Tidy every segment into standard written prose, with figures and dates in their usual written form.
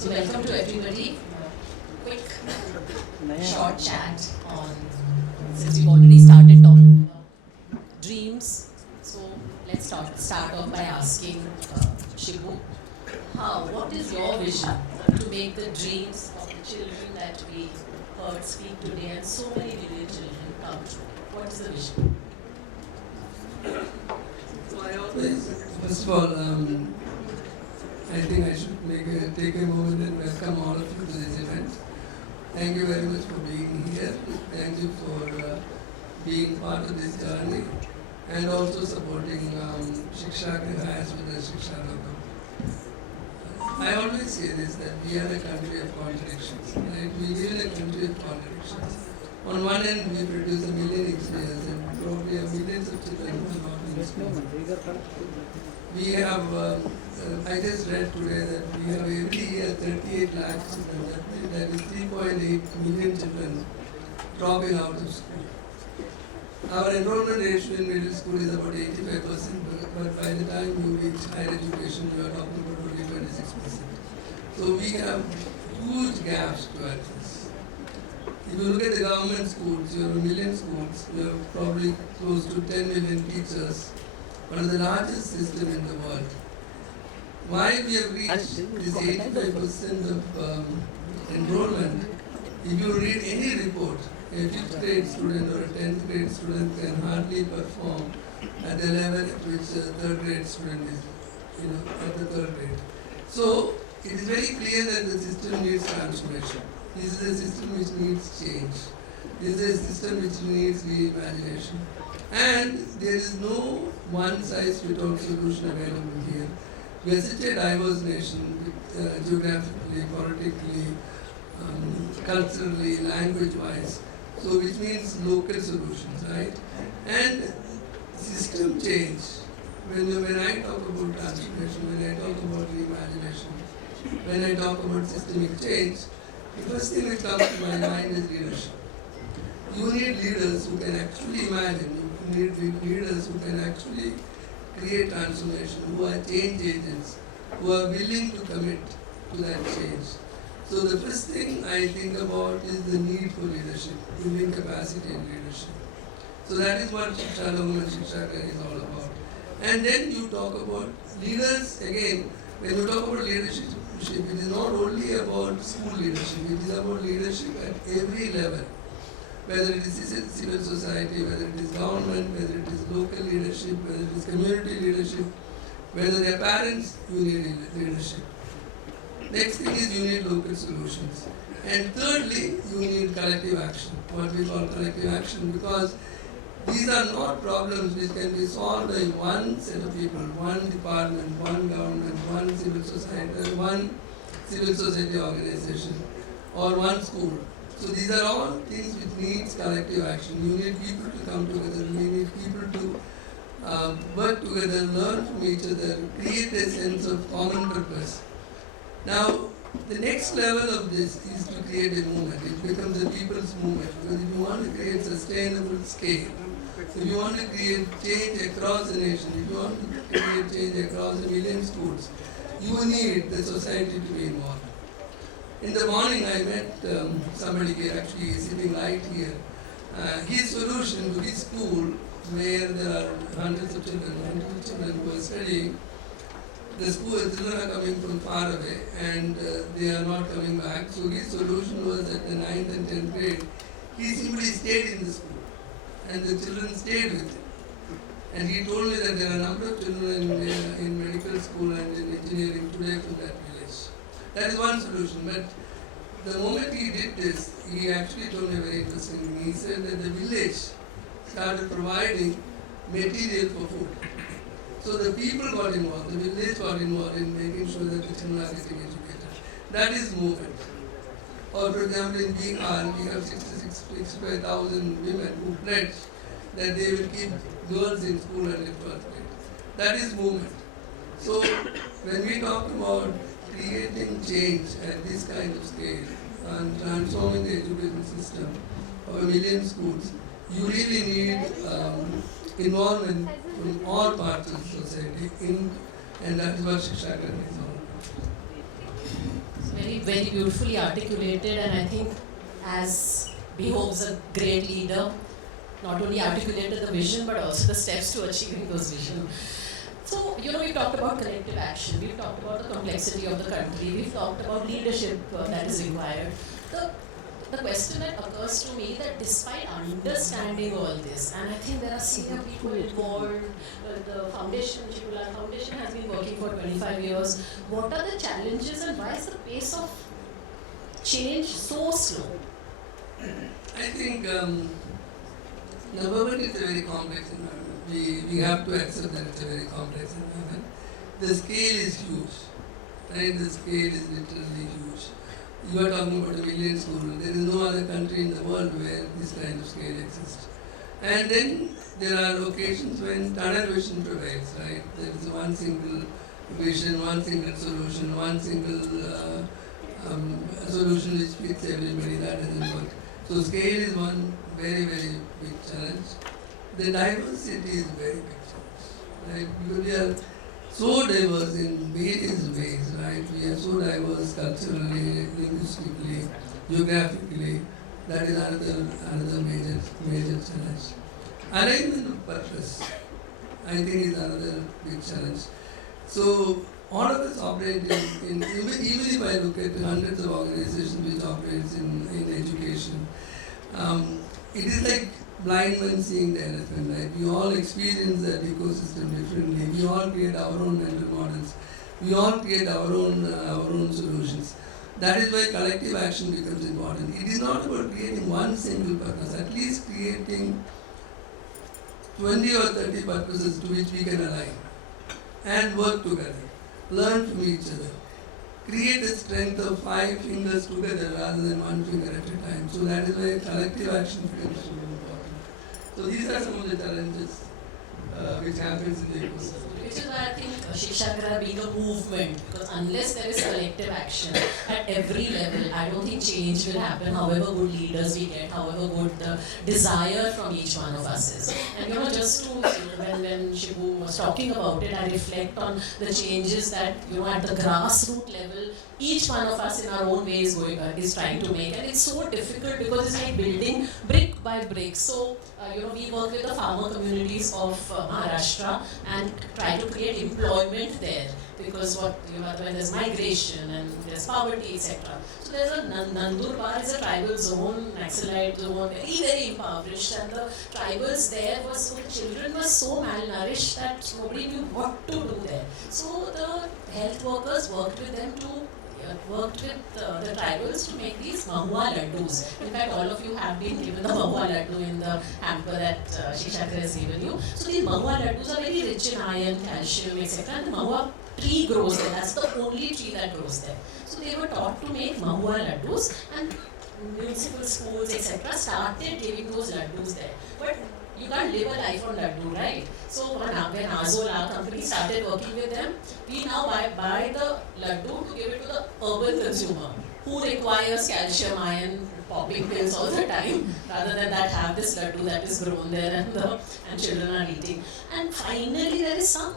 So welcome to everybody. Quick, short chat on, since we've already started talking about dreams. So let's start off by asking Shibu, what is your vision to make the dreams of the children that we heard speak today and so many million children come true? What is the vision? So I always, first of all, I think I should take a moment and welcome all of you to this event. Thank you very much for being here. Thank you for being part of this journey and also supporting Shiksha as well as Shiksha Samvaad. I always say this, that we are a country of contradictions. Right? We live in a country of contradictions. On one end, we produce a million engineers and probably millions of children who are not in school. We have, I just read today that we have every year 38 lakh children. That is 3.8 million children dropping out of school. Our enrollment ratio in middle school is about 85%, but by the time you reach higher education, you are talking about only 26%. So we have huge gaps to address. If you look at the government schools, you have a million schools, you have probably close to 10 million teachers, one of the largest systems in the world. Why we have reached this 85% of enrollment, if you read any report, a 5th grade student or a 10th grade student can hardly perform at the level at which a 3rd grade student is, at the 3rd grade. So it is very clear that the system needs transformation. This is a system which needs change. This is a system which needs reimagination. And there is no one-size-fits-all solution available here. We are such a diverse nation, geographically, politically, culturally, language-wise. So which means local solutions, right? And system change. When I talk about transformation, when I talk about reimagination, when I talk about systemic change, the first thing which comes to my mind is leadership. You need leaders who can actually imagine. You need leaders who can actually create transformation, who are change agents, who are willing to commit to that change. So the first thing I think about is the need for leadership, human capacity in leadership. So that is what Shiksha is all about. And then you talk about leaders, again, when you talk about leadership, it is not only about school leadership, it is about leadership at every level. Whether it is civil society, whether it is government, whether it is local leadership, whether it is community leadership, whether they are parents, you need leadership. Next thing is you need local solutions. And thirdly, you need collective action, what we call collective action, because these are not problems which can be solved by one set of people, one department, one government, one civil society organization, or one school. So these are all things which needs collective action. You need people to come together, you need people to work together, learn from each other, create a sense of common purpose. Now, the next level of this is to create a movement. It becomes a people's movement. Because if you want to create sustainable scale, if you want to create change across the nation, if you want to create change across a million schools, you need the society to be involved. In the morning, I met somebody here, actually sitting right here. His solution to his school, where there are hundreds of children who are studying, the children are coming from far away and they are not coming back. So his solution was at the 9th and 10th grade, he simply stayed in the school and the children stayed with him. And he told me that there are a number of children in medical school and in engineering today from that village. That is one solution, but the moment he did this, he actually told me a very interesting thing. He said that the village started providing material for food. So the people got involved, the village got involved in making sure that the children are getting educated. That is movement. Or for example, in Bihar, we have 65,000 women who pledged that they will keep girls in school until 12th grade. That is movement. So when we talk about creating change at this kind of scale and transforming the education system of a million schools, you really need involvement from all parts of society, and that is what Shiksha is all about. Very, very beautifully articulated, and I think, as behoves a great leader, not only articulated the vision but also the steps to achieving those visions. So, we've talked about collective action, we've talked about the complexity of the country, we've talked about leadership that is required. The question that occurs to me that despite understanding all this, and I think there are senior people involved, the foundation, Shibulal Foundation has been working for 25 years. What are the challenges and why is the pace of change so slow? I think number one, it's a very complex environment. We have to accept that it's a very complex environment. The scale is huge, right? The scale is literally huge. You are talking about a million schools. There is no other country in the world where this kind of scale exists. And then there are occasions when tunnel vision prevails, right? There is one single vision, one single solution, one single solution which fits everybody. That doesn't work. So scale is one very, very big challenge. The diversity is very big challenge, right? Because we are so diverse in various ways, right? We are so diverse culturally, linguistically, geographically. That is another major challenge. Alignment of purpose, I think, is another big challenge. So all of us operate in even if I look at hundreds of organizations which operates in education, it is like blind man seeing the elephant, right? We all experience that ecosystem differently. We all create our own mental models. We all create our own solutions. That is why collective action becomes important. It is not about creating one single purpose, at least creating 20 or 30 purposes to which we can align and work together, learn from each other, create the strength of 5 fingers together rather than 1 finger at a time. So that is why collective action becomes so important. So these are some of the challenges which happens in the ecosystem. Which is why I think Shiksha being a movement, because unless there is collective action at every level, I don't think change will happen, however good leaders we get, however good the desire from each one of us is. And just to, when Shibu was talking about it, I reflect on the changes that, at the grassroots level, each one of us in our own way is trying to make. And it's so difficult because it's like building brick by brick. So, we work with the farmer communities of Maharashtra and try to create employment there, because when there's migration and there's poverty, etc. So there's a Nandurbar is a tribal zone, Naxalite zone, very, very impoverished, and the tribals there the children were so malnourished that nobody knew what to do there. So the health workers worked with them the tribals to make these mahua laddus. In fact, all of you have been given the mahua laddu in the hamper that Shiksha has given you. So these mahua laddus are very rich in iron, calcium, etc. And the mahua tree grows there. That's the only tree that grows there. So they were taught to make mahua laddus, and municipal schools, etc. started giving those laddus there. But you can't live a life on laddu, right? So when Azol, our company, started working with them, we now buy the laddu to give it to the urban consumer who requires calcium, iron, popping pills all the time, rather than that have this laddu that is grown there and children are eating. And finally there is some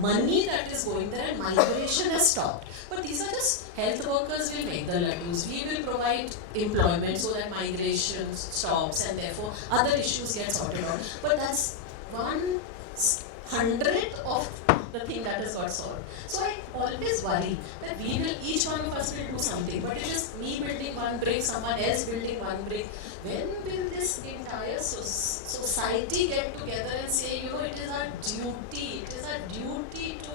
money that is going there and migration has stopped. But these are just health workers will make the laddus. We will provide employment so that migration stops and therefore other issues get sorted out. But that's 1/100 of the thing that has got solved. So I always worry that each one of us will do something, but it is me building one brick, someone else building one brick. When will this entire society get together and say, it is our duty to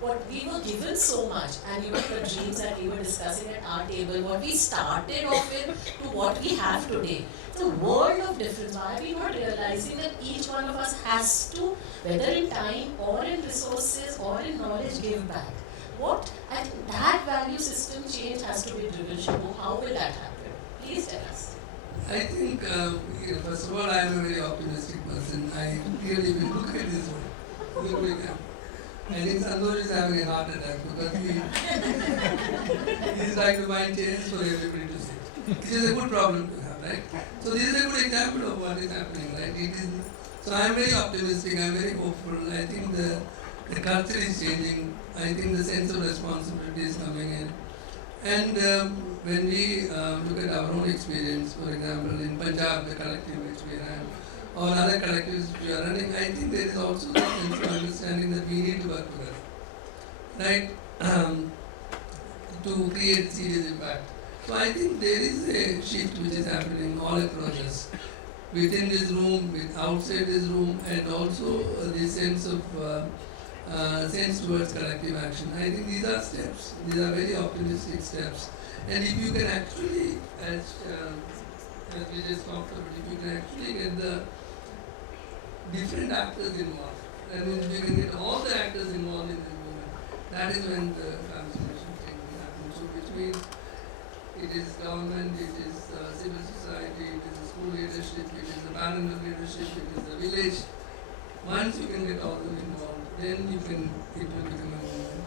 what we were given so much, and the dreams that we were discussing at our table, what we started off with to what we have today. It's a world of difference. Why are we not realizing that each one of us has to, whether in time or in resources or in knowledge, give back? I think that value system change has to be driven. Shibu, how will that happen? Please tell us. I think, first of all, I am a very optimistic person. I really will look at this one. I think Santosh is having a heart attack because he's trying to find chairs for everybody to sit. Which is a good problem to have, right? So this is a good example of what is happening, right? So I am very optimistic, I am very hopeful. I think the culture is changing. I think the sense of responsibility is coming in. And when we look at our own experience, for example, in Punjab, the collective which we ran, or other collectives which we are running, I think there is also a sense of understanding that we need to work together, right, to create serious impact. So I think there is a shift which is happening all across us, within this room, outside this room, and also this sense of sense towards collective action. I think these are steps. These are very optimistic steps. And if you can actually, as we just talked about, if you can actually get the different actors involved, that means we can get all the actors involved in this movement, that is when the transformation thing will happen. So which means it is government, it is civil society, it is the school leadership, it is the parental leadership, it is the village. Once you can get all of them involved, then it will become a movement.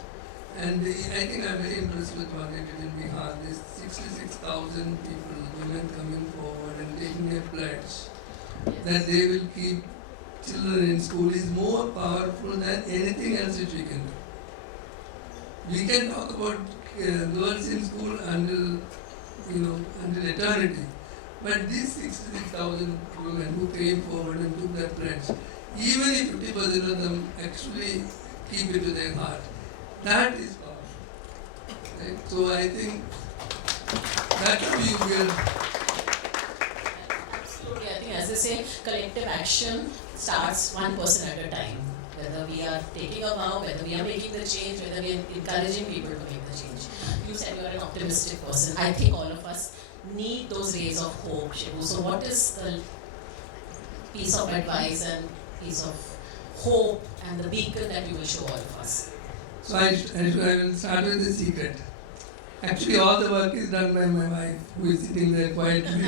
And I think I'm very impressed with what they did in Bihar. There's 66,000 people, women coming forward and taking a pledge that they will keep children in school is more powerful than anything else which we can do. We can talk about girls in school until eternity. But these 66,000 women who came forward and took that pledge, even if 50% of them actually keep it to their heart, that is powerful. Right? So I think that's how you will. Absolutely. I think, as they say, collective action starts one person at a time. Whether we are taking a vow, whether we are making the change, whether we are encouraging people to make the change. You said you are an optimistic person. I think all of us need those rays of hope, Shibu. So what is the piece of advice and piece of hope and the beacon that you will show all of us? So I will start with the secret. Actually, all the work is done by my wife, who is sitting there quietly.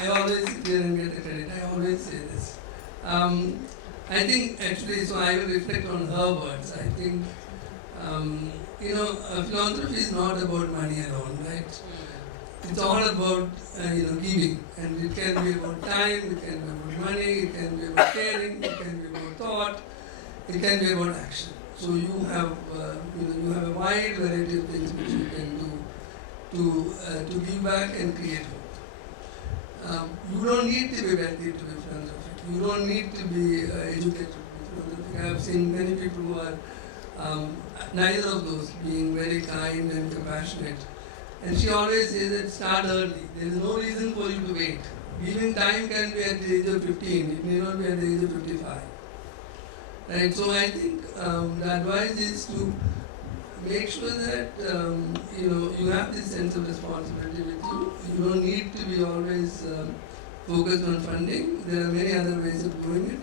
I always sit there and get the credit. I always say this. I think actually, so I will reflect on her words. I think, philanthropy is not about money alone, right? It's all about giving, and it can be about time, it can be about money, it can be about caring, it can be about thought, it can be about action. So you have a wide variety of things which you can do to give back and create hope. You don't need to be wealthy to be philanthropic. You don't need to be educated to be philanthropic. I have seen many people who are neither of those, being very kind and compassionate. And she always says that start early. There is no reason for you to wait. Giving time can be at the age of 15. It may not be at the age of 55. Right? So I think the advice is to make sure that you have this sense of responsibility with you. You don't need to be always focused on funding. There are many other ways of doing it.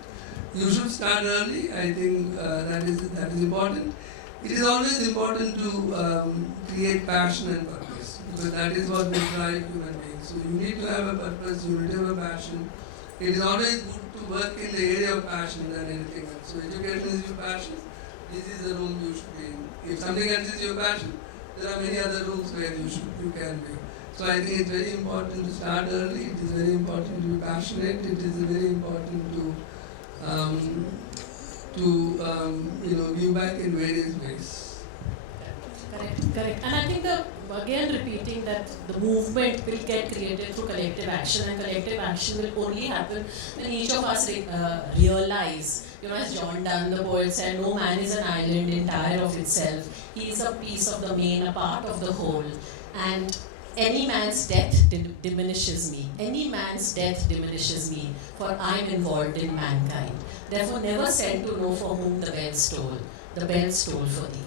You should start early. I think that is important. It is always important to create passion and purpose, because that is what will drive human beings. So you need to have a purpose, you need to have a passion. It is always good to work in the area of passion than anything else. So education is your passion, this is the room you should be in. If something else is your passion, there are many other rooms where you can be. So I think it's very important to start early, it is very important to be passionate, it is very important to give back in various ways. Correct. And I think again repeating that the movement will get created through collective action, and collective action will only happen when each of us realize, as John Donne, the poet, said, no man is an island entire of itself. He is a piece of the main, a part of the whole. And any man's death diminishes me. Any man's death diminishes me, for I am involved in mankind. Therefore, never send to know for whom the bell stole. The bell stole for thee.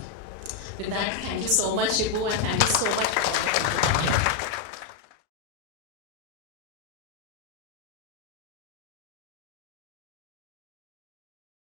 With that, thank you so much, Shibu, and thank you so much.